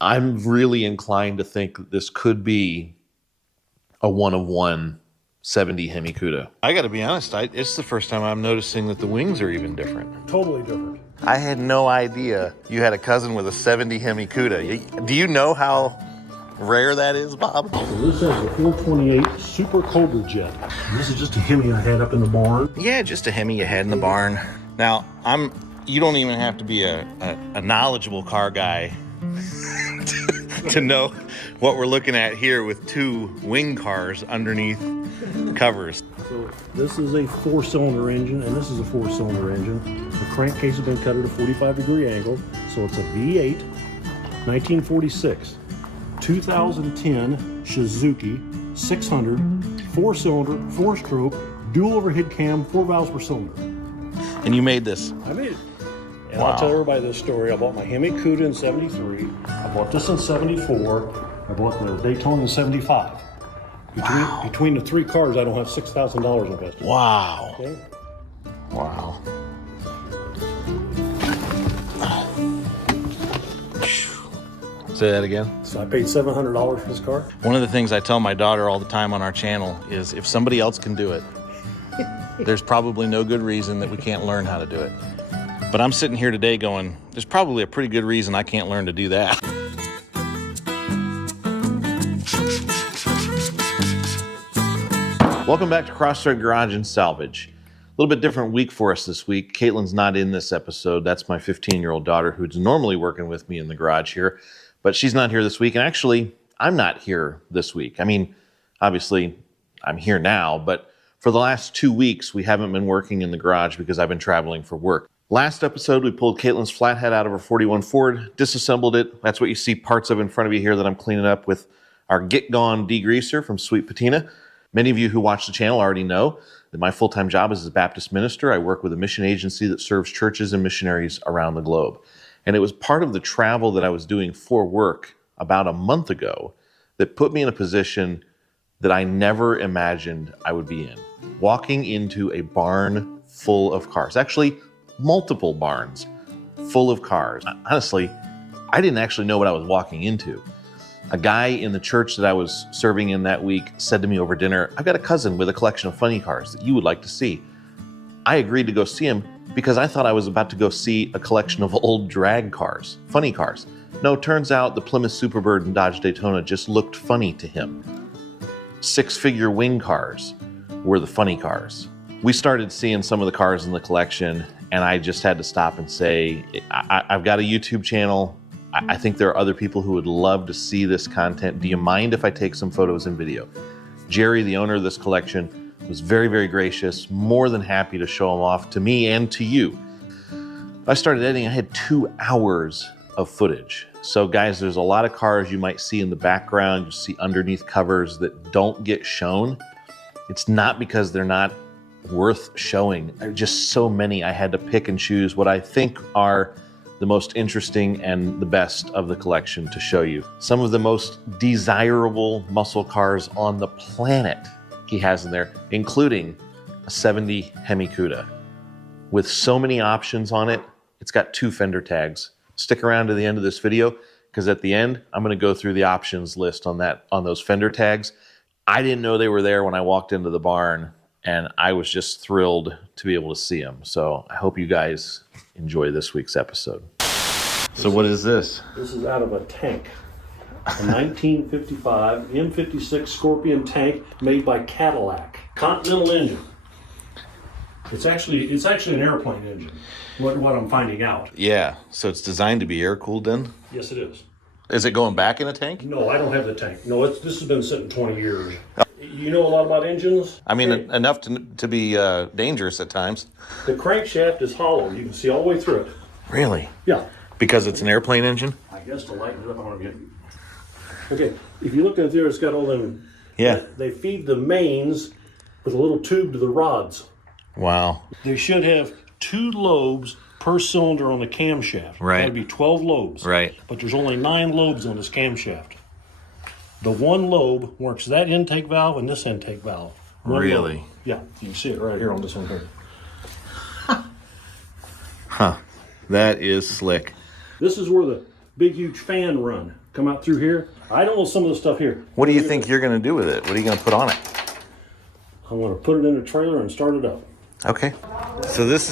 I'm really inclined to think that this could be a one-of-one 70 Hemi Cuda. I got to be honest, it's the first time I'm noticing that the wings are even different. Totally different. I had no idea you had a cousin with a 70 Hemi Cuda. Do you know how rare that is, Bob? So this is a 428 Super Cobra Jet. And this is just a Hemi I had up in the barn. Yeah, just a Hemi you had in the barn. Now, you don't even have to be a knowledgeable car guy to know what we're looking at here with two wing cars underneath covers. So this is a 4-cylinder engine, and this is a 4-cylinder engine. The crankcase has been cut at a 45-degree angle, so it's a V8, 1946, 2010 Suzuki 600, 4-cylinder, 4-stroke, dual overhead cam, 4 valves per cylinder. And you made this? I made it. And Wow. I'll tell everybody this story. I bought my Hemi Cuda in 73. I bought this in 74. I bought the Daytona in 75. Between the three cars, I don't have $6,000 invested. Wow. Okay? Wow. Say that again. So I paid $700 for this car. One of the things I tell my daughter all the time on our channel is if somebody else can do it, there's probably no good reason that we can't learn how to do it. But I'm sitting here today going, there's probably a pretty good reason I can't learn to do that. Welcome back to Crossroad Garage and Salvage. A little bit different week for us this week. Caitlin's not in this episode. That's my 15-year-old daughter who's normally working with me in the garage here. But she's not here this week. And actually, I'm not here this week. I mean, obviously, I'm here now. But for the last 2 weeks, we haven't been working in the garage because I've been traveling for work. Last episode, we pulled Caitlin's flathead out of her 41 Ford, disassembled it. That's what you see parts of in front of you here that I'm cleaning up with our Get Gone degreaser from Sweet Patina. Many of you who watch the channel already know that my full-time job is as a Baptist minister. I work with a mission agency that serves churches and missionaries around the globe. And it was part of the travel that I was doing for work about a month ago that put me in a position that I never imagined I would be in. Walking into a barn full of cars. Actually, multiple barns full of cars. Honestly, I didn't actually know what I was walking into. A guy in the church that I was serving in that week said to me over dinner, I've got a cousin with a collection of funny cars that you would like to see. I agreed to go see him because I thought I was about to go see a collection of old drag cars, funny cars. No, turns out the Plymouth Superbird and Dodge Daytona just looked funny to him. 6-figure wing cars were the funny cars. We started seeing some of the cars in the collection, and I just had to stop and say, I've got a YouTube channel. I think there are other people who would love to see this content. Do you mind if I take some photos and video? Jerry, the owner of this collection, was very, very gracious, more than happy to show them off to me and to you. I started editing, I had 2 hours of footage. So guys, there's a lot of cars you might see in the background, you see underneath covers that don't get shown. It's not because they're not worth showing. There are just so many. I had to pick and choose what I think are the most interesting and the best of the collection to show you. Some of the most desirable muscle cars on the planet he has in there, including a 70 Hemi Cuda. With so many options on it, it's got 2 fender tags. Stick around to the end of this video, because at the end, I'm gonna go through the options list on those fender tags. I didn't know they were there when I walked into the barn, and I was just thrilled to be able to see them. So I hope you guys enjoy this week's episode. So what is this? This is out of a tank. A 1955 M56 Scorpion tank made by Cadillac. Continental engine. It's actually an airplane engine, what I'm finding out. Yeah, so it's designed to be air-cooled then? Yes, it is. Is it going back in a tank? No, I don't have the tank. No, this has been sitting 20 years. You know a lot about engines? I mean, enough to be dangerous at times. The crankshaft is hollow. You can see all the way through it. Really? Yeah. Because it's an airplane engine? I guess to lighten it up, I want to get... Okay, if you look in there, it's got all them... Yeah. They feed the mains with a little tube to the rods. Wow. They should have 2 lobes per cylinder on the camshaft. Right. That would be 12 lobes. Right. But there's only 9 lobes on this camshaft. The one lobe works that intake valve and this intake valve. Really? Lobe. Yeah, you can see it right here on this one here. Huh. That is slick. This is where big huge fan run come out through here. I don't know some of the stuff here. What do you think you're going to do with it? What are you going to put on it? I'm going to put it in a trailer and start it up. Okay. So this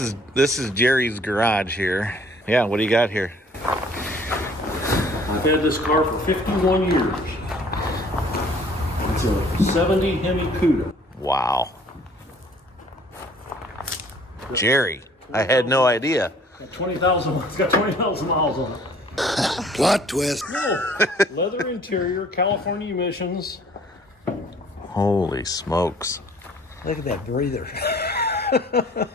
is Jerry's garage here. Yeah, what do you got here? I've had this car for 51 years. It's a 70 Hemi Cuda. Wow. Jerry, I had no idea. Got 20,000. It's got 20,000 miles on it. Plot twist. No, leather interior, California emissions. Holy smokes. Look at that breather.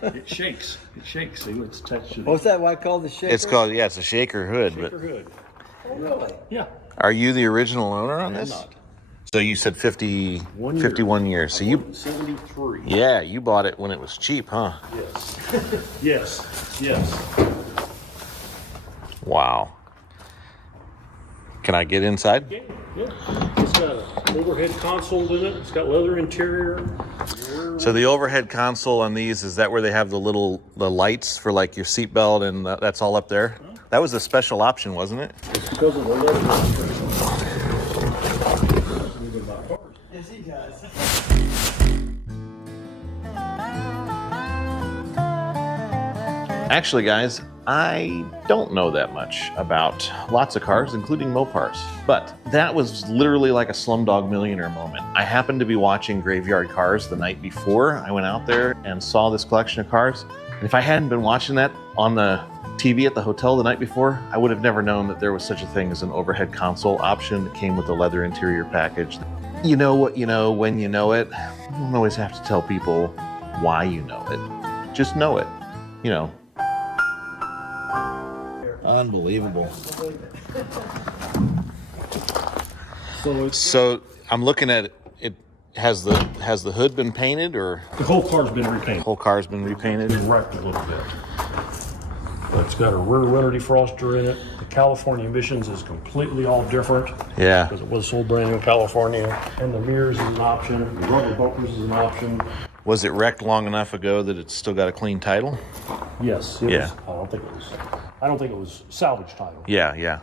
It shakes. It shakes. See what's attached to it. What's that? What called the shaker? It's called, yeah, it's a shaker hood. Shaker But hood. Oh, really? Yeah. are you the original owner on this? not. So you said 51 years. So you, 73. yeah, you bought it when it was cheap, huh? Yes. Yes. Wow. Can I get inside? Yeah. It's got an overhead console in it. It's got leather interior. So the overhead console on these, is that where they have the lights for like your seatbelt and that's all up there? That was a special option, wasn't it? It's because of the leather penetration. Yes, he does. Actually, guys, I don't know that much about lots of cars, including Mopars. But that was literally like a Slumdog Millionaire moment. I happened to be watching Graveyard Cars the night before I went out there and saw this collection of cars. And if I hadn't been watching that on the TV at the hotel the night before, I would have never known that there was such a thing as an overhead console option that came with the leather interior package. You know what you know when you know it. You don't always have to tell people why you know it. Just know it, you know. Unbelievable. So I'm looking at it. It has the hood been painted, or The whole car's been repainted. the whole car's been repainted? It's been wrecked a little bit. But it's got a rear winter defroster in it. The California emissions is completely all different Yeah. because it was sold brand new in California. And the mirrors is an option. The rubber bumpers is an option. Was it wrecked long enough ago that it's still got a clean title? Yes. It Yeah. was, I don't think it was salvage title. Yeah, yeah.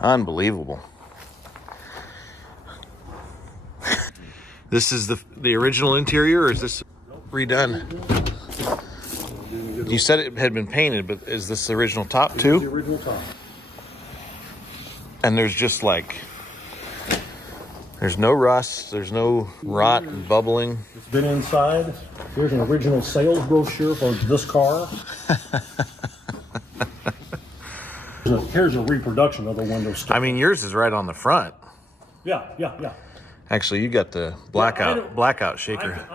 Unbelievable. This is the original interior, or is this redone? You said it had been painted, but is this the original top It's the too? original top. And there's just like, there's no rust, there's no rot and bubbling. It's been inside. Here's an original sales brochure for this car. Here's a reproduction of the window sticker. I mean, yours is right on the front. Yeah. Actually, you got the blackout shaker.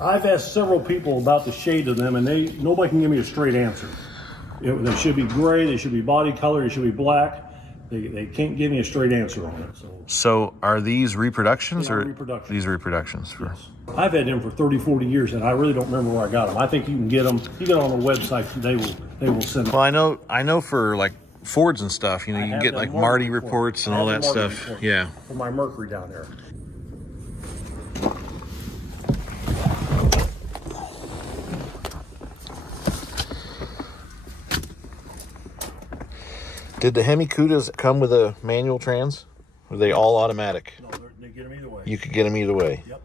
I've asked several people about the shade of them, and nobody can give me a straight answer. They should be gray, they should be body color, they should be black. They can't give me a straight answer on it. So are these reproductions, They are or reproductions. these reproductions? I've had them for 30, 40 years, and I really don't remember where I got them. I think you can get them. You get on the website, they will send them. Well, I know for like Fords and stuff, you know, you can have get the like Marty Marty report. reports and I all have that the Marty stuff. report Yeah. For my Mercury down there. Did the Hemi Cudas come with a manual trans? Or are they all automatic? No, they get them either way. You could get them either way. Yep.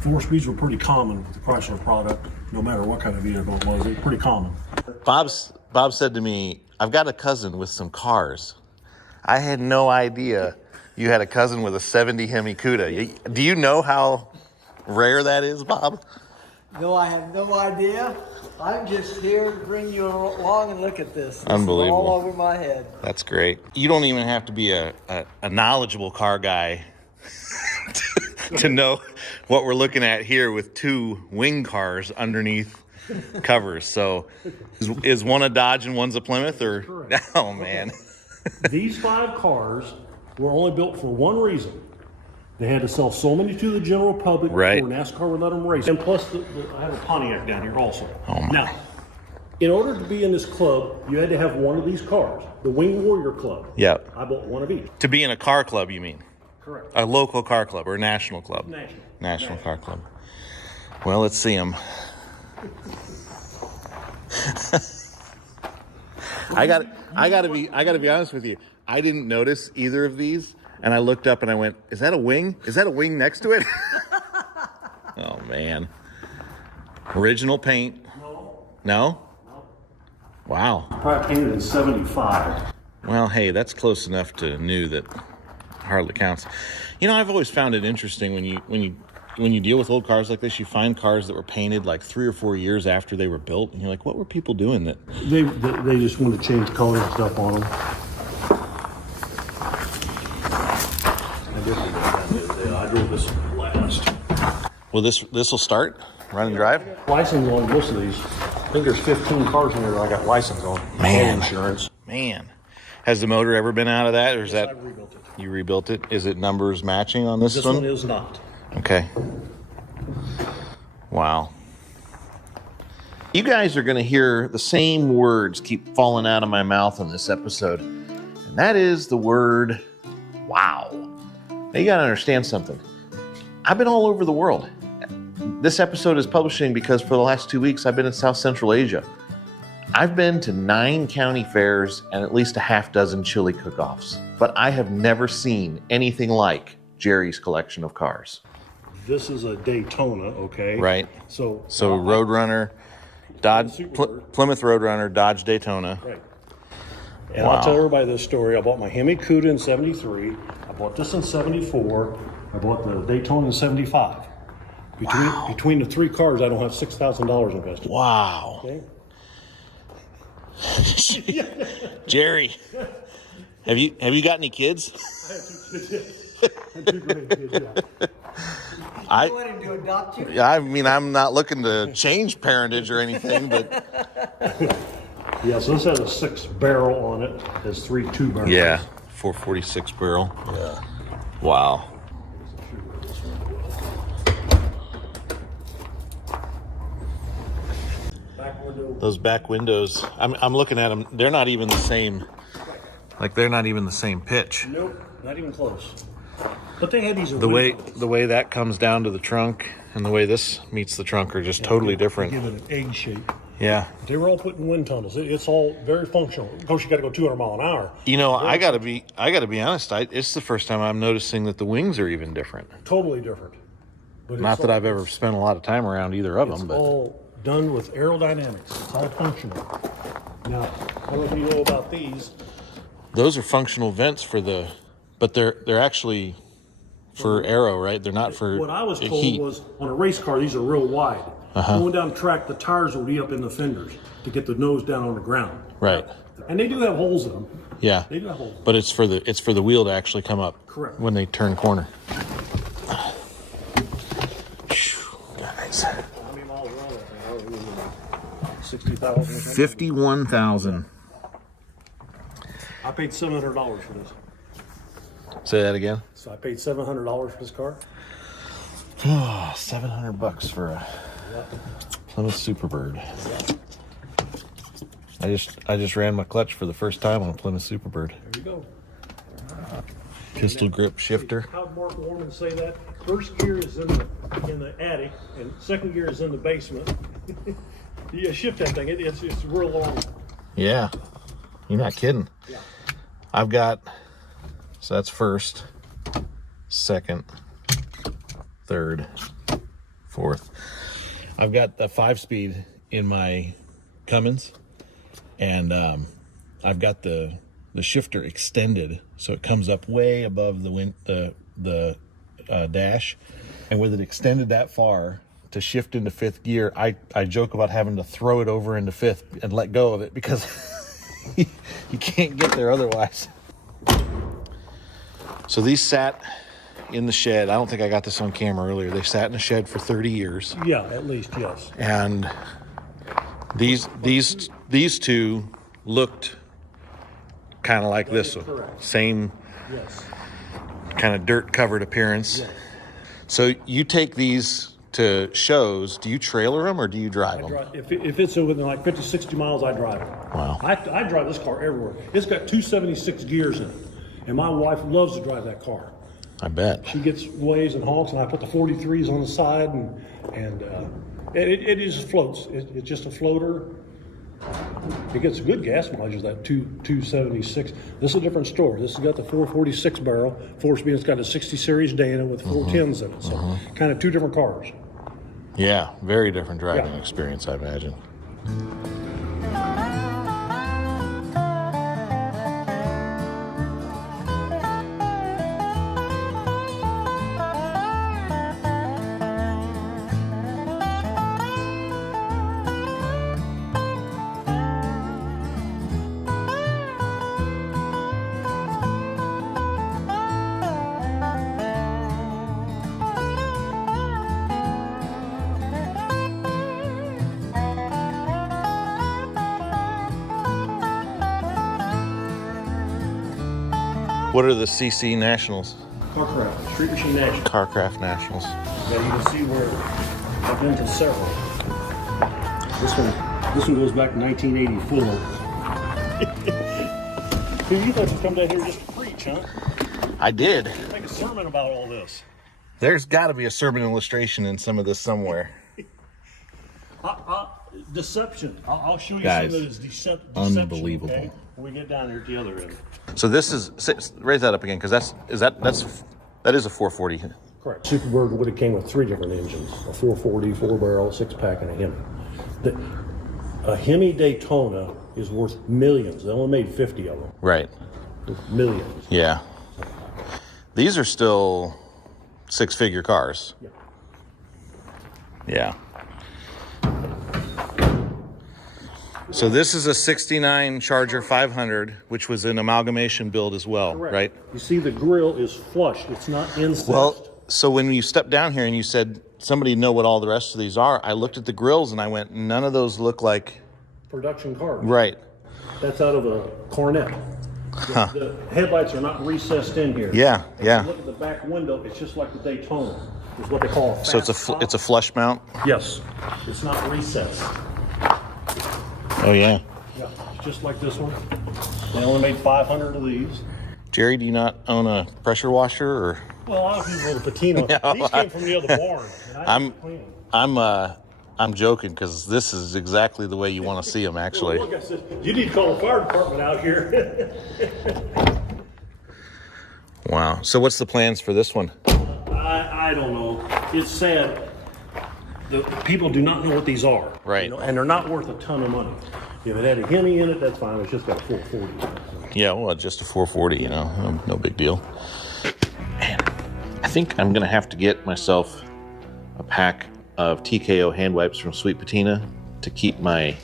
4-speeds were pretty common with the Chrysler product, no matter what kind of vehicle it was. They were pretty common. Bob said to me, "I've got a cousin with some cars." I had no idea you had a cousin with a 70 Hemi Cuda. Do you know how rare that is, Bob? No, I have no idea. I'm just here to bring you along and look at this. This is Unbelievable. all over my head. That's great. You don't even have to be a knowledgeable car guy to know what we're looking at here with two wing cars underneath covers. So is one a Dodge and one's a Plymouth, or? Correct. Oh man. These 5 cars were only built for one reason. They had to sell so many to the general public Right. before NASCAR would let them race. And plus, I have a Pontiac down here also. Oh, my. Now, in order to be in this club, you had to have one of these cars, the Wing Warrior Club. Yep. I bought one of each. To be in a car club, you mean? Correct. A local car club or a national club? National car club. Well, let's see them. I gotta be honest with you. I didn't notice either of these, and I looked up and I went, "Is that a wing? Is that a wing next to it?" Oh man. Original paint? No. No? No. Wow. Probably painted in 75. Well, hey, that's close enough to new that hardly counts. You know, I've always found it interesting when you deal with old cars like this, you find cars that were painted like 3 or 4 years after they were built, and you're like, what were people doing that? They just wanted to change color and stuff on them. I drove this last. Well, this will start, run and drive? License on most of these. I think there's 15 cars in there that I got license on. Man. Insurance. Man. Has the motor ever been out of that, or is that... I rebuilt it. You rebuilt it? Is it numbers matching on this one? This one is not. Okay. Wow. You guys are going to hear the same words keep falling out of my mouth in this episode, and that is the word wow. Now you got to understand something. I've been all over the world. This episode is publishing because for the last 2 weeks I've been in South Central Asia. I've been to 9 county fairs and at least a half dozen chili cook-offs, but I have never seen anything like Jerry's collection of cars. This is a Daytona, okay? Right. So Roadrunner, Dodge, Plymouth Roadrunner, Dodge Daytona. Right. And Wow. I'll tell everybody this story. I bought my Hemi Cuda in 73. I bought this in 74. I bought the Daytona in 75. Between the 3 cars, I don't have $6,000 invested. Wow. Okay? Jerry, have you got any kids? I have 2 grandkids, yeah. I wanted to adopt you. I mean, I'm not looking to change parentage or anything, but Yeah, so this has a 6 barrel on it. It has 3 2-barrels. yeah, 446 barrel. Yeah. Wow. Back window. Those back windows, I'm looking at them. They're not even the same. Like they're not even the same pitch. Nope, not even close. But they had these. The way that comes down to the trunk and the way this meets the trunk are just totally different. Give it an egg shape. Yeah. They were all put in wind tunnels. It's all very functional. Of course, you got to go 200 mile an hour. You know, I gotta be honest. It's the first time I'm noticing that the wings are even different. Totally different. But Not that I've ever spent a lot of time around either of them, It's but all done with aerodynamics. It's all functional. Now, I don't know if you know about these. those are functional vents for the, but they're actually for aero, right? They're not for What I was told heat. was on a race car, these are real wide. Going down the track, the tires will be up in the fenders to get the nose down on the ground. Right. And they do have holes in them. Yeah. They do have holes. But it's for the wheel to actually come up. Correct. When they turn corner. Guys. How many miles are on that thing? 60,000. 51,000. I paid $700 for this. Say that again. So I paid $700 for this car. Oh, $700 for a Plymouth Superbird. I just ran my clutch for the first time on a Plymouth Superbird. There you go. Pistol grip shifter. How'd Mark Warman say that? First gear is in the attic, and second gear is in the basement. You shift that thing. It's real long. Yeah, you're not kidding. Yeah. I've got, so that's first, second, third, fourth. I've got the 5-speed in my Cummins, and I've got the shifter extended so it comes up way above the dash, and with it extended that far to shift into 5th gear, I joke about having to throw it over into 5th and let go of it because you can't get there otherwise. So these sat in the shed. I don't think I got this on camera earlier. They sat in the shed for 30 years. Yeah, at least, yes. And these two looked kind of like this one. correct. Same Yes. kind of dirt covered appearance. Yes. So you take these to shows. Do you trailer them or do you drive them? If it's within like 50, 60 miles, I drive it. Wow. I drive this car everywhere. It's got 276 gears in it. And my wife loves to drive that car. I bet. She gets waves and honks, and I put the 43s on the side, and it just floats. It's just a floater. It gets good gas mileage, that 276. This is a different store. This has got the 446 barrel. Four speed. It's got a 60 series Dana with 410s in it. So kind of two different cars. Yeah, very different driving experience, I imagine. What are the CC Nationals? Carcraft, Street Machine National. Carcraft Nationals. Yeah, you can see where I've been to several. This one goes back to 1984. Dude, you thought you'd come down here just to preach, huh? I did. Make a sermon about all this. There's got to be a sermon illustration in some of this somewhere. Deception. I'll show you Guys, some of this deception. unbelievable. Okay? When we get down here at the other end. So this is, raise that up again, because that is a 440. Correct. Superbird would have came with three different engines: a 440, 4-barrel, 6-pack, and a Hemi. A Hemi Daytona is worth millions. They only made 50 of them. Right. Millions. Yeah. These are still 6-figure cars. Yeah. So this is a 69 Charger 500, which was an amalgamation build as well, Correct. right? You see the grill is flush. It's not incensed. Well, so when you stepped down here and you said somebody know what all the rest of these are, I looked at the grills and I went, none of those look like production cars. right. That's out of a Cornet. The headlights are not recessed in here. Yeah, If yeah. you look at the back window, it's just like the Daytona. It's what they call a fast So it's a flush mount. Yes. It's not recessed. Oh yeah. Yeah, it's just like this one. They only made 500 of these. Jerry, do you not own a pressure washer or? Well, a lot of people with a patina. These came from the other barn. And I didn't clean them. I'm joking because this is exactly the way you want to see them, actually. Well, look, I said, you need to call the fire department out here. Wow. So what's the plans for this one? I don't know. It's sad. The people do not know what these are. Right. And they're not worth a ton of money. If it had a Hemi in it, that's fine. It's just got a 440. Yeah, well, just a 440, you know, no big deal. Man, I think I'm going to have to get myself a pack of TKO hand wipes from Sweet Patina to keep my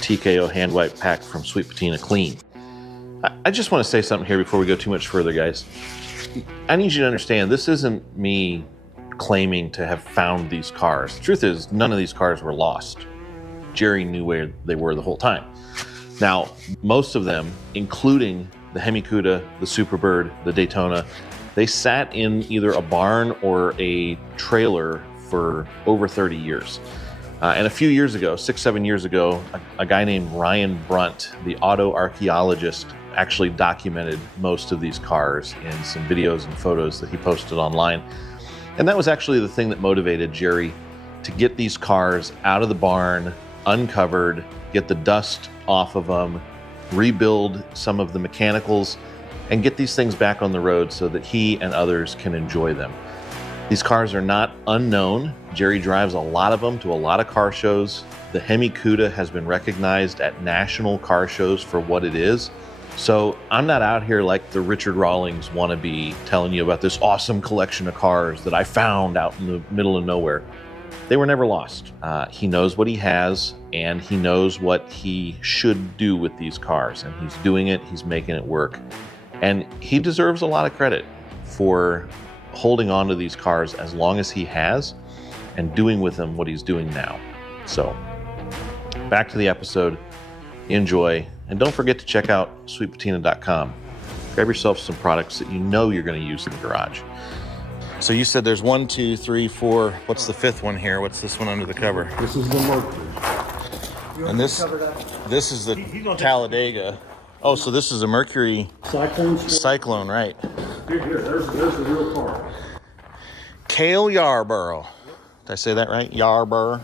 TKO hand wipe pack from Sweet Patina clean. I just want to say something here before we go too much further, guys. I need you to understand, this isn't me claiming to have found these cars. The truth is, none of these cars were lost. Jerry knew where they were the whole time. Now, most of them, including the Hemi Cuda, the Superbird, the Daytona, they sat in either a barn or a trailer for over 30 years. And a few years ago, 6-7 years ago, a guy named Ryan Brunt, the auto archaeologist, actually documented most of these cars in some videos and photos that he posted online. And that was actually the thing that motivated Jerry to get these cars out of the barn, uncovered, get the dust off of them, rebuild some of the mechanicals, and get these things back on the road so that he and others can enjoy them. These cars are not unknown. Jerry drives a lot of them to a lot of car shows. The Hemi Cuda has been recognized at national car shows for what it is. So I'm not out here like the Richard Rawlings wannabe telling you about this awesome collection of cars that I found out in the middle of nowhere. They were never lost. He knows what he has, and he knows what he should do with these cars, and he's doing it, he's making it work. And he deserves a lot of credit for holding on to these cars as long as he has and doing with them what he's doing now. So back to the episode. Enjoy. And don't forget to check out sweetpatina.com. Grab yourself some products that you know you're going to use in the garage. So you said there's 1, 2, 3, 4. What's the fifth one here? What's this one under the cover? This is the Mercury. And this is the Talladega. Oh, so this is a Mercury Cyclone, right? There's the real car. Cale Yarborough. Did I say that right? Yarborough.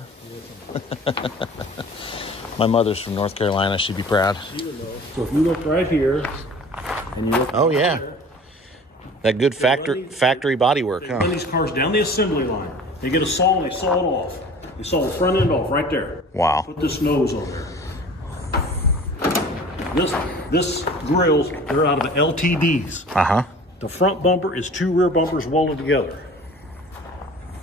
My mother's from North Carolina. She'd be proud. So if you look right here, and you look. Oh yeah, that good factory body work, They huh? run these cars down the assembly line. They get a saw and they saw it off. They saw the front end off right there. Wow. Put this nose on there. This grills, they're out of the LTDs. Uh-huh. The front bumper is 2 rear bumpers welded together.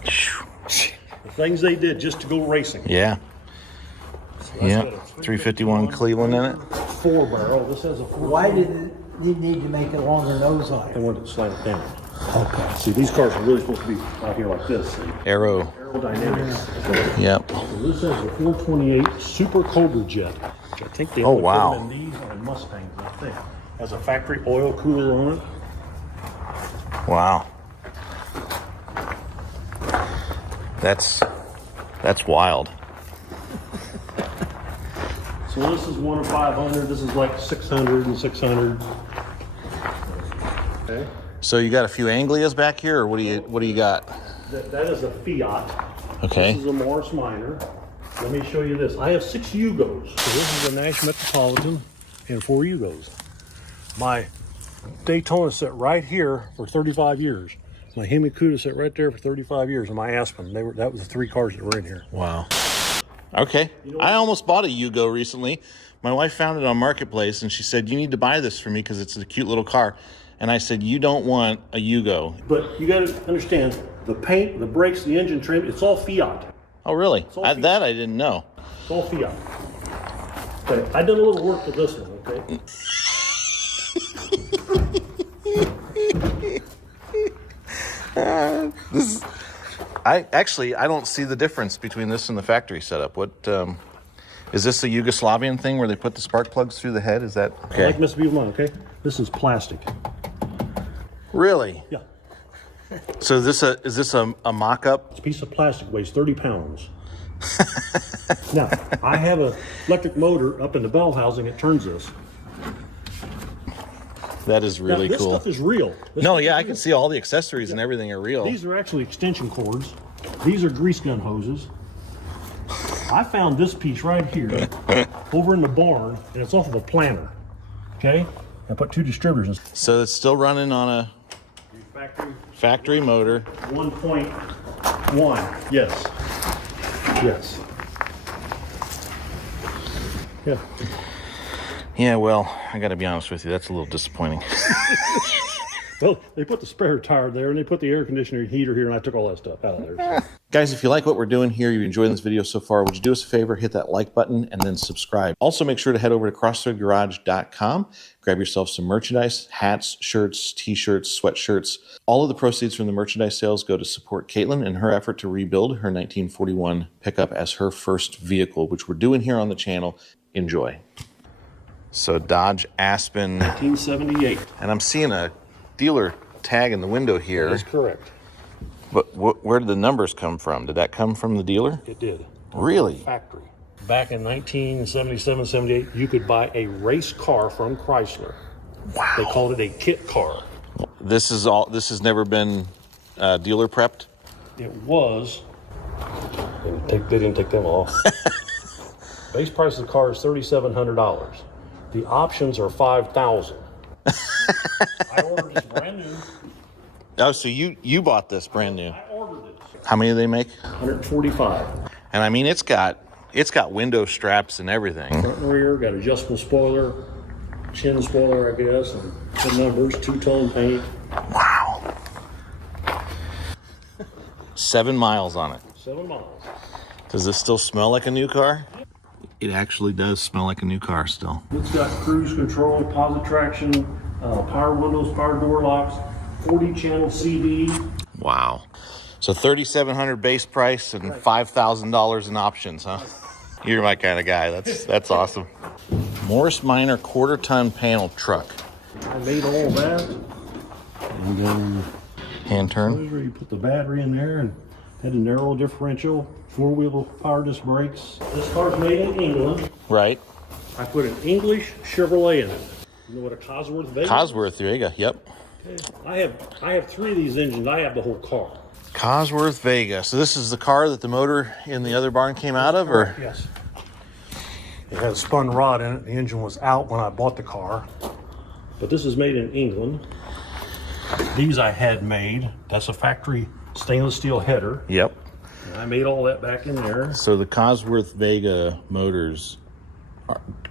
The things they did just to go racing. Yeah. So Yeah. got a 351 Cleveland in it. 4-barrel. This has a 4. Why did you need to make a longer nose on They it? wanted to slam it down. Okay. See, these cars are really supposed to be out here like this. See? Aero. Aerodynamics. Yep. So this has a 428 Super Cobra jet. Which I think they Oh, only wow. put them in these on Mustangs, I think. Has a factory oil cooler on it. Wow. That's wild. So this is 1 of 500. This is like 600 and 600. Okay. So you got a few Anglias back here, or what do you got? That is a Fiat. Okay. This is a Morris Minor. Let me show you this. I have 6 Yugos. So this is a Nash Metropolitan and 4 Yugos. My Daytona sat right here for 35 years. My Hemi Cuda sat right there for 35 years. And my Aspen, that was the 3 cars that were in here. Wow. Okay. I almost bought a Yugo recently. My wife found it on Marketplace, and she said, you need to buy this for me because it's a cute little car. And I said, you don't want a Yugo. But you got to understand, the paint, the brakes, the engine trim, it's all Fiat. Oh, really? all Fiat. That I didn't know. It's all Fiat. Okay, I did a little work with this one, okay? I don't see the difference between this and the factory setup. What is this a Yugoslavian thing where they put the spark plugs through the head? Is that I like Mr. B1, okay? This is plastic. Really? Yeah. So is this a mock-up? This piece of plastic weighs 30 pounds. Now, I have an electric motor up in the bell housing that turns this. That is really now, this cool. stuff is real. No, yeah, I can see all the accessories and everything are real. These are actually extension cords. These are grease gun hoses. I found this piece right here over in the barn, and it's off of a planter. Okay? I put 2 distributors in. So it's still running on a factory motor. 1.1. Yes. Yes. Yeah. Yeah, well, I got to be honest with you. That's a little disappointing. Well, they put the spare tire there, and they put the air conditioner and heater here, and I took all that stuff out of there. So. Guys, if you like what we're doing here, you're enjoying this video so far, would you do us a favor, hit that like button and then subscribe. Also, make sure to head over to crossroadgarage.com, grab yourself some merchandise, hats, shirts, t-shirts, sweatshirts. All of the proceeds from the merchandise sales go to support Caitlin in her effort to rebuild her 1941 pickup as her first vehicle, which we're doing here on the channel. Enjoy. So Dodge Aspen, 1978. and I'm seeing a dealer tag in the window here. That's correct. But where did the numbers come from? Did that come from the dealer? It did. Really? Factory. Back in 1977, 78, you could buy a race car from Chrysler. Wow. They called it a kit car. This has never been dealer prepped? It was. They didn't take them off. Base price of the car is $3,700. The options are $5,000. I ordered this brand new. Oh, so you bought this brand new. I ordered it. How many do they make? 145. And I mean, it's got window straps and everything. Front and rear, got adjustable spoiler, chin spoiler, I guess, and the numbers, 2-tone paint. Wow. 7 miles on it. 7 miles. Does this still smell like a new car? It actually does smell like a new car still. It's got cruise control, positive traction, power windows, power door locks, 40-channel CD. Wow. So $3,700 base price and $5,000 in options, huh? You're my kind of guy. That's awesome. Morris Minor quarter-ton panel truck. I made all that. And then Hand turn. you put the battery in there and had a narrow differential, 4-wheel power disc brakes. This car's made in England. Right. I put an English Chevrolet in it. You know what a Cosworth Vega is? Cosworth Vega, yep. Okay. I have 3 of these engines. I have the whole car. Cosworth Vega. So this is the car that the motor in the other barn came out of, or? Yes. It had a spun rod in it. The engine was out when I bought the car. But this is made in England. These I had made. That's a factory stainless steel header. Yep. And I made all that back in there. So the Cosworth Vega motors,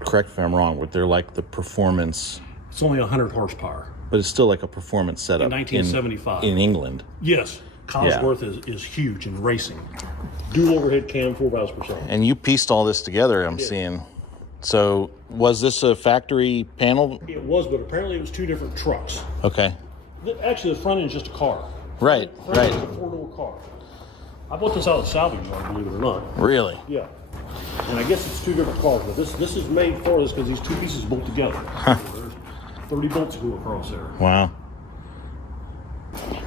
correct me if I'm wrong, but they're like the performance. It's only 100 horsepower. But it's still like a performance setup. In 1975. In England. Yes. Cosworth is huge in racing. Dual overhead cam, 4 miles per second. And you pieced all this together, I'm seeing. So was this a factory panel? It was, but apparently it was 2 different trucks. Okay. Actually, the front end's just a car. Right, Front right. end's a 4-door car. I bought this out of salvage yard, believe it or not. Really? Yeah. And I guess it's 2 different cars, but this is made for this because these 2 pieces bolt together. There's 30 bolts go across there. Wow.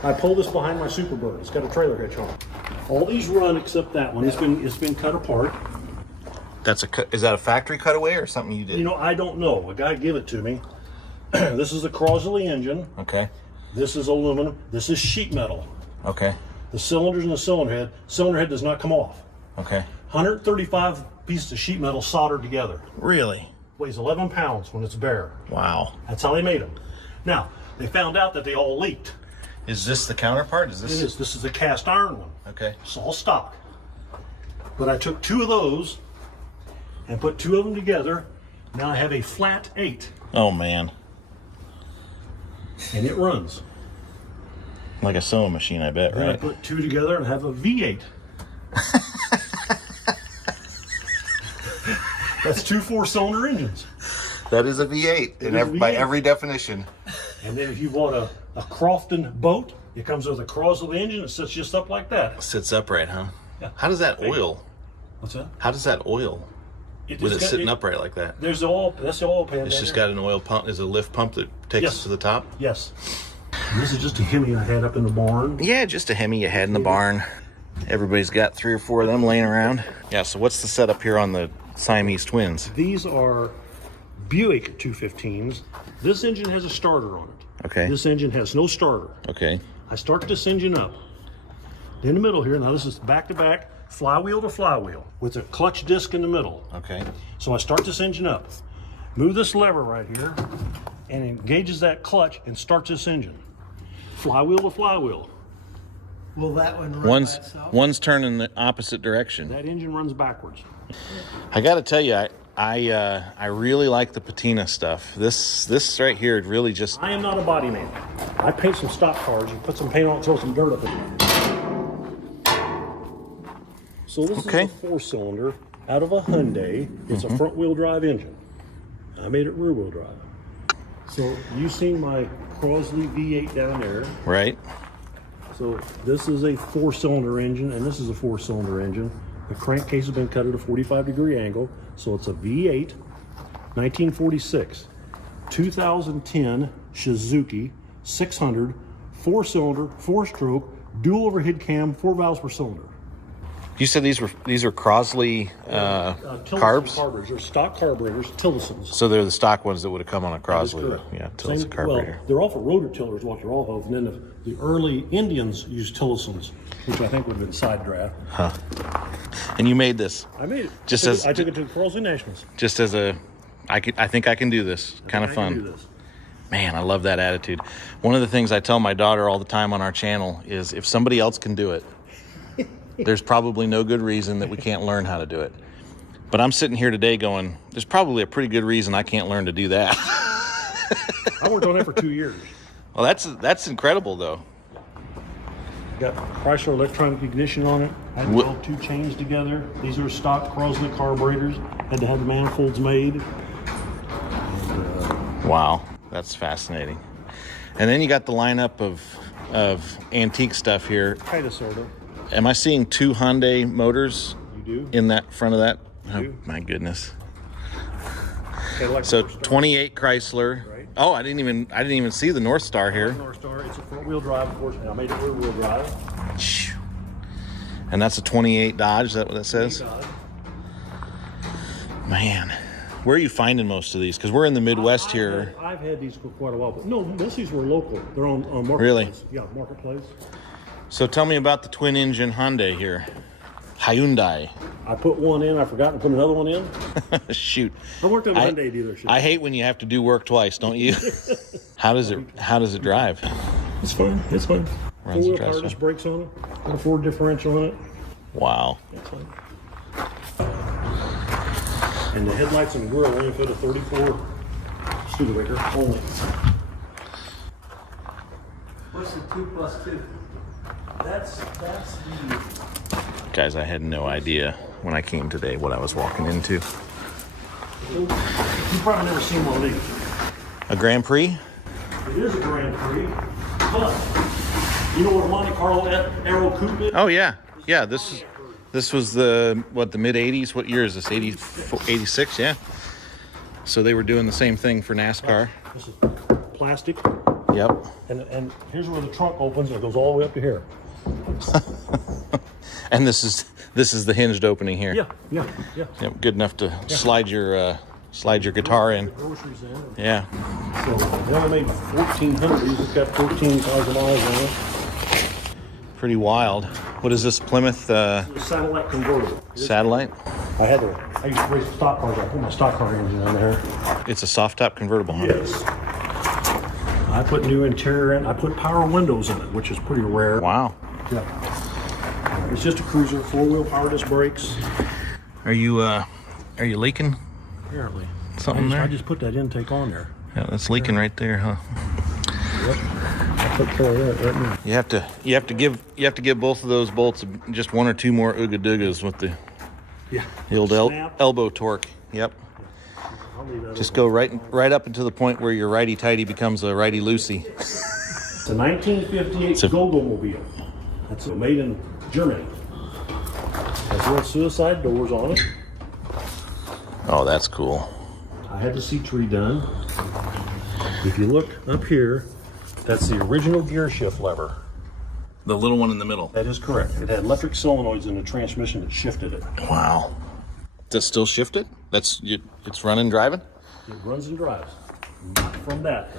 I pulled this behind my Superbird. It's got a trailer hitch on it. All these run except that one. It's been cut apart. Is that a factory cutaway or something you did? You know, I don't know. A guy gave it to me. This is a Crosley engine. Okay. This is aluminum. This is sheet metal. Okay. The cylinders and the cylinder head does not come off. Okay. 135 pieces of sheet metal soldered together. Really? Weighs 11 pounds when it's bare. Wow. That's how they made them. Now, they found out that they all leaked. Is this the counterpart? Is this? It is. This is a cast iron one. Okay. It's all stock. But I took 2 of those and put 2 of them together. Now I have a flat 8. Oh, man. And it runs. Like a sewing machine, I bet, Then I right? put 2 together and have a V8. That's 2 4-cylinder engines. That is a V8 by every definition. And then if you bought a Crofton boat, it comes with a Crosley engine. It sits just up like that. Sits upright, huh? Yeah. How does that oil? What's that? How does that oil? With it sitting upright like that? There's the oil. That's the oil pan. It's just got an oil pump. Is a lift pump that takes Yes. us to the top? Yes. And this is just a Hemi I had up in the barn. Yeah, just a Hemi you had in the barn. Everybody's got 3 or 4 of them laying around. Yeah, so what's the setup here on the Siamese twins? These are Buick 215s. This engine has a starter on it. Okay. This engine has no starter. Okay. I start this engine up. In the middle here, now this is back-to-back, flywheel to flywheel, with a clutch disc in the middle. Okay. So I start this engine up, move this lever right here, and it engages that clutch and starts this engine. Flywheel to flywheel. Will that one run by itself? One's turning the opposite direction. That engine runs backwards. I got to tell you, I really like the patina stuff. This right here really just. I am not a body man. I paint some stock cars, you put some paint on it, throw some dirt up in it. So this is a 4-cylinder out of a Hyundai. It's a front-wheel drive engine. I made it rear-wheel drive. So you've seen my Crosley V8 down there. Right. So this is a 4-cylinder engine, and this is a 4-cylinder engine. The crankcase has been cut at a 45-degree angle, so it's a V8, 1946, 2010 Suzuki 600, 4-cylinder, 4-stroke, dual overhead cam, 4 valves per cylinder. You said these are Crosley carbs? Carburetors. They're stock carburetors, Tillisons. So they're the stock ones that would have come on a Crosley. correct. Yeah, Tillis carburetor. Well, they're all for rotor tillers, what they're all of, and then the early Indians used Tillisons, which I think would have been side draft. Huh. And you made this I made it. Just I took it to the Crosley Nationals. just as I think I can do this. Kind of I can do fun. this. Man, I love that attitude. One of the things I tell my daughter all the time on our channel is if somebody else can do it, there's probably no good reason that we can't learn how to do it. But I'm sitting here today going, there's probably a pretty good reason I can't learn to do that. I worked on it for 2 years. Well, that's incredible, though. Got Chrysler electronic ignition on it. I had to weld 2 chains together. These are stock Crosley carburetors. Had to have the manifolds made. And, Wow, that's fascinating. And then you got the lineup of antique stuff here. kind of, sort of. Am I seeing 2 Hyundai motors You do? in that front of that? Oh, do. my goodness. Okay, like So North Star. 28 Chrysler. Right. Oh, I didn't even see the North Star here. North Star. It's a front-wheel drive, of course. I made it rear-wheel drive. Shoo. And that's a 28 Dodge. Is that what that says? Man, where are you finding most of these? Because we're in the Midwest here. I've had these for quite a while, but no, most of these were local. They're on Marketplace. Really? Yeah, Marketplace. So tell me about the twin engine Hyundai here. Hyundai. I put one in. I forgot to put another one in. Shoot. I worked at a Hyundai dealership. I hate when you have to do work twice, don't you? How does it drive? It's fine. It's fine. Runs and Four-wheel drives power disc fine. brakes on it. Got a Ford differential on it. Wow. It's fine. And the headlights and grill only fit a 34 Studebaker only. What's the 2 + 2? That's the. Guys, I had no idea when I came today what I was walking into. You've probably never seen one of these. A Grand Prix? It is a Grand Prix, but you know what a Monte Carlo Aero Coupe is? Oh yeah. Yeah, this was the mid 80s. What year is this? 86, yeah. So they were doing the same thing for NASCAR. This is plastic, Yep. and here's where the trunk opens and it goes all the way up to here. And this is the hinged opening here. Yeah. Yep, good enough to slide your guitar in. Groceries in. Yeah. So they only made 1,400 of these. It's got 14,000 miles on it. Pretty wild. What is this, Plymouth The satellite convertible. satellite? I used to race stock cars. I put my stock car engine on there. It's a soft top convertible, huh? Yes. I put new interior in. I put power windows in it, which is pretty rare. Wow. Yeah. It's just a cruiser, 4-wheel power disc brakes. Are you leaking Apparently. something there? I just put that intake on there. Yeah, that's leaking right there, huh? Yep. I took care of that right now. You have to give both of those bolts just one or two more ooga-doogas with the old elbow torque. Yep. I'll leave that Just open. go right up until the point where your righty-tighty becomes a righty-loosey. It's a 1958 Gogolmobile. That's made in Germany. Has little suicide doors on it. Oh, that's cool. I had the seats redone. If you look up here, that's the original gear shift lever. The little one in the middle. That is correct. It had electric solenoids in the transmission that shifted it. Wow. Does it still shift it? It's running, driving? It runs and drives. Not from that.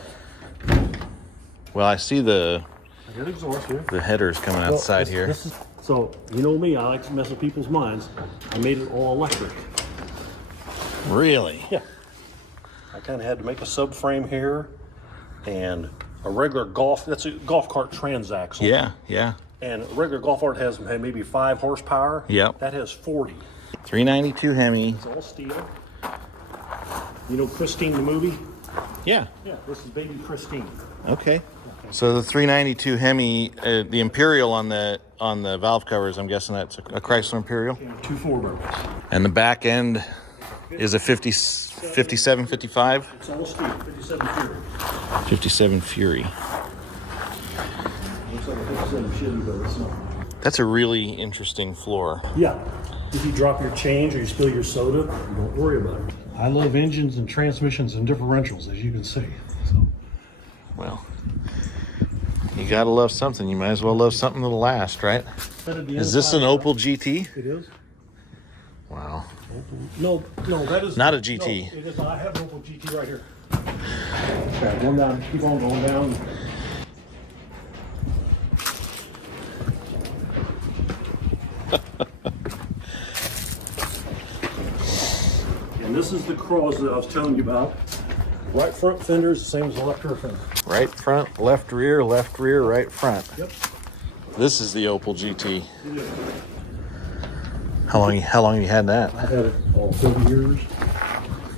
Well, I see the I got exhaust here. headers coming outside Well, here. So, you know me, I like to mess with people's minds. I made it all electric. Really? Yeah. I kind of had to make a subframe here and a regular golf, that's a golf cart transaxle. Yeah. And a regular golf cart has maybe 5 horsepower. Yep. That has 40. 392 Hemi. It's all steel. You know Christine the movie? Yeah. Yeah, this is baby Christine. Okay. So the 392 Hemi, the Imperial on the valve covers, I'm guessing that's a Chrysler Imperial. 2 4-burners. And the back end is a 57, 55? It's all steel, 57 Fury. 57 Fury. Looks like a 57 Chevy, but it's not. That's a really interesting floor. Yeah. If you drop your change or you spill your soda, don't worry about it. I love engines and transmissions and differentials, as you can see. So. Well, you gotta love something. You might as well love something that'll last, right? Is this an Opel GT? It is. Wow. No, that is Not a GT. No, it is not. I have an Opel GT right here. Okay, going down. Keep on going down. And this is the cross that I was telling you about. Right front fender is the same as the left rear fender. Right front, left rear, right front. Yep. This is the Opel GT. It is. How long have you had that? I've had it all 30 years.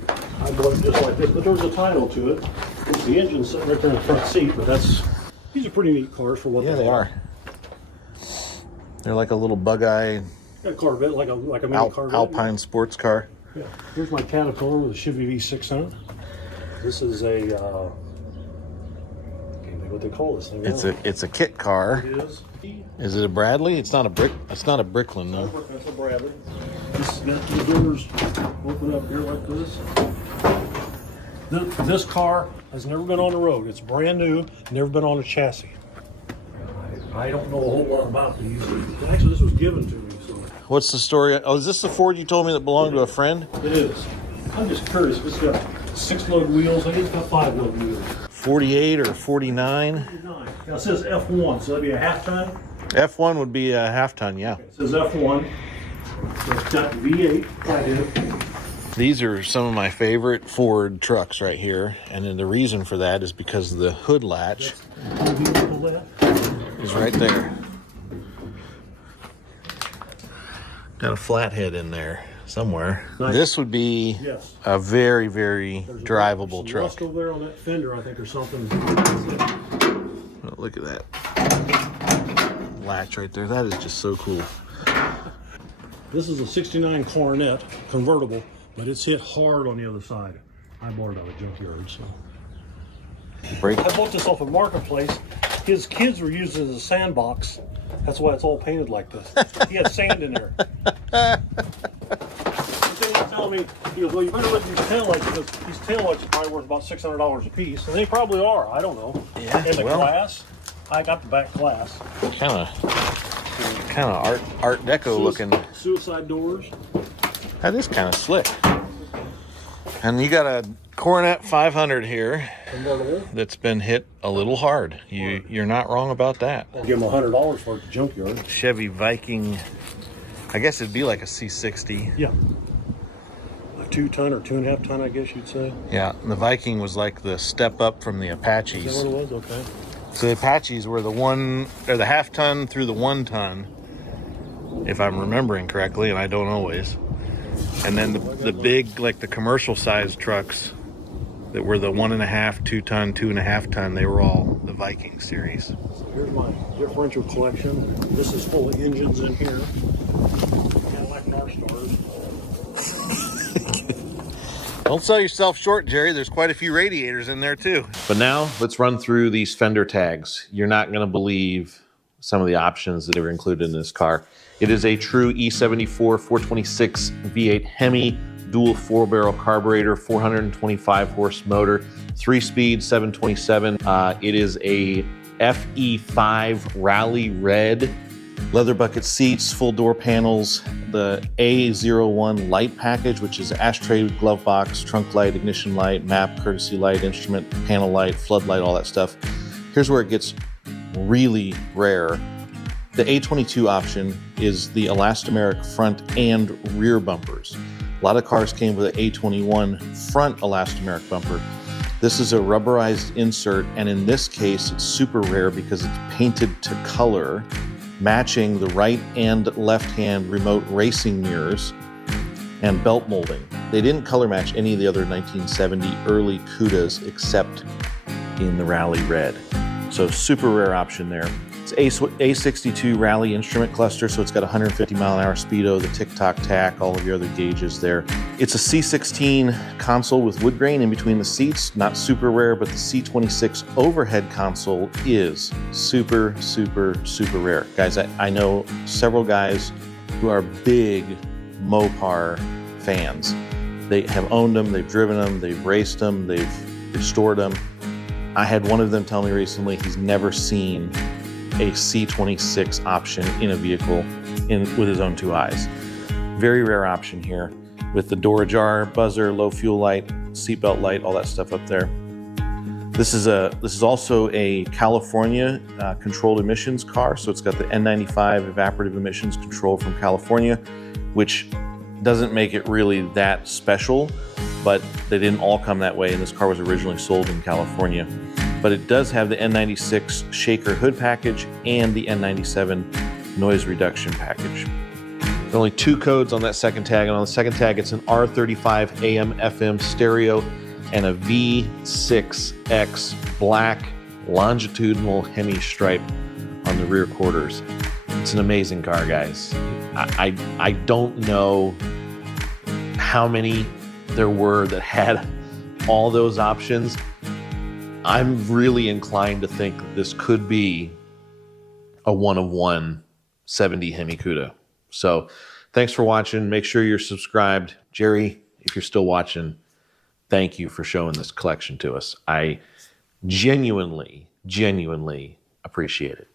I bought it just like this, but there was a title to it. It's the engine sitting right there in the front seat, but these are pretty neat cars for what Yeah, they are. They're like a little bug-eye Got a Corvette, like a mini Corvette. Alpine sports car. Yeah. Here's my Caterpillar with a Chevy V6 on it. This is a, can't think what they call this thing. It's a kit car. It is. Is it a Bradley? It's not a Bricklin, though. That's a Bradley. This has got the doors open up here like this. This car has never been on the road. It's brand new, never been on a chassis. I don't know a whole lot about these. Actually, this was given to me. So. What's the story? Oh, is this the Ford you told me that belonged to a friend? It is. I'm just curious. It's got 6-load wheels. I think it's got 5-load wheels. 48 or 49? Now it says F1, so that'd be a half ton. F1 would be a half ton, yeah. It says F1. It's got V8. I do. These are some of my favorite Ford trucks right here, and then the reason for that is because the hood latch is right there. Got a flathead in there somewhere. Nice. This would be Yes. a very, very There's drivable some truck. rust over there on that fender, I think, or something. Oh, look at that latch right there. That is just so cool. This is a 69 Coronet convertible, but it's hit hard on the other side. I bought it out of a junkyard, so. Brake. I bought this off of Marketplace. His kids were using it as a sandbox. That's why it's all painted like this. He had sand in there. He was telling me, he goes, well, you better look at these taillights, because these taillights are probably worth about $600 a piece. And they probably are, I don't know. Yeah, And the well, glass, I got the back glass. Kind of art deco looking. Suicide doors. That is kind of slick. And you got a Coronet 500 here Convertible. that's been hit a little hard. You're not wrong about that. I'll give him $100 for it at the junkyard. Chevy Viking, I guess it'd be like a C60. Yeah. A 2-ton or 2.5 ton, I guess you'd say. Yeah, and the Viking was like the step up from the Is Apaches. that what it was? Okay. So the Apaches were the half ton through the 1 ton, if I'm remembering correctly, and I don't always. And then the big, like the commercial sized trucks that were the 1.5, 2 ton, 2.5 ton, they were all the Viking series. So here's my differential collection. This is full of engines in here. Cadillac North Stars. Don't sell yourself short, Jerry. There's quite a few radiators in there too. But now let's run through these fender tags. You're not going to believe some of the options that are included in this car. It is a true E74 426 V8 Hemi, dual 4-barrel carburetor, 425 horse motor, 3-speed 727. It is a FE5 Rally Red, leather bucket seats, full door panels, the A01 light package, which is ashtray, glove box, trunk light, ignition light, map, courtesy light, instrument, panel light, floodlight, all that stuff. Here's where it gets really rare. The A22 option is the elastomeric front and rear bumpers. A lot of cars came with an A21 front elastomeric bumper. This is a rubberized insert, and in this case, it's super rare because it's painted to color, matching the right and left-hand remote racing mirrors and belt molding. They didn't color match any of the other 1970 early Cudas except in the Rally Red. So super rare option there. It's A62 Rally instrument cluster, so it's got 150 mile an hour speedo, the tick-tock tack, all of your other gauges there. It's a C16 console with wood grain in between the seats, not super rare, but the C26 overhead console is super, super, super rare. Guys, I know several guys who are big Mopar fans. They have owned them, they've driven them, they've raced them, they've restored them. I had one of them tell me recently he's never seen a C26 option in a vehicle with his own 2 eyes. Very rare option here with the door ajar, buzzer, low fuel light, seatbelt light, all that stuff up there. This is also a California controlled emissions car, so it's got the N95 evaporative emissions control from California, which doesn't make it really that special, but they didn't all come that way, and this car was originally sold in California. But it does have the N96 shaker hood package and the N97 noise reduction package. There are only 2 codes on that second tag, and on the second tag it's an R35 AM FM stereo and a V6X black longitudinal Hemi stripe on the rear quarters. It's an amazing car, guys. I don't know how many there were that had all those options. I'm really inclined to think that this could be a one-of-one 70 Hemi Cuda. So thanks for watching. Make sure you're subscribed. Jerry, if you're still watching, thank you for showing this collection to us. I genuinely appreciate it.